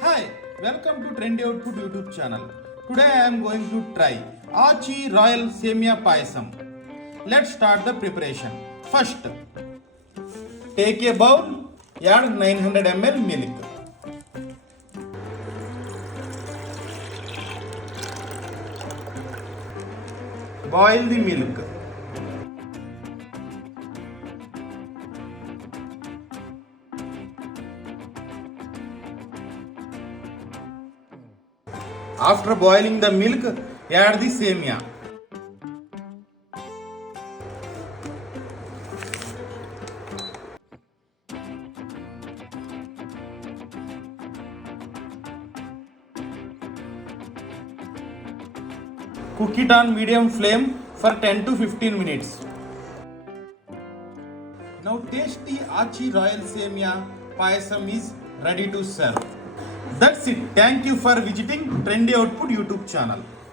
Hi, welcome to Trendy Output YouTube channel. Today I am going to try Aachi Royal Semiya Payasam. Let's start the preparation. First, take a bowl, add 900 ml milk. Boil the milk. After boiling the milk, add the semiya. Cook it on medium flame for 10 to 15 minutes. Now tasty Aachi Royal Semiya Payasam is ready to serve. That's it. Thank you for visiting Trendy Output YouTube channel.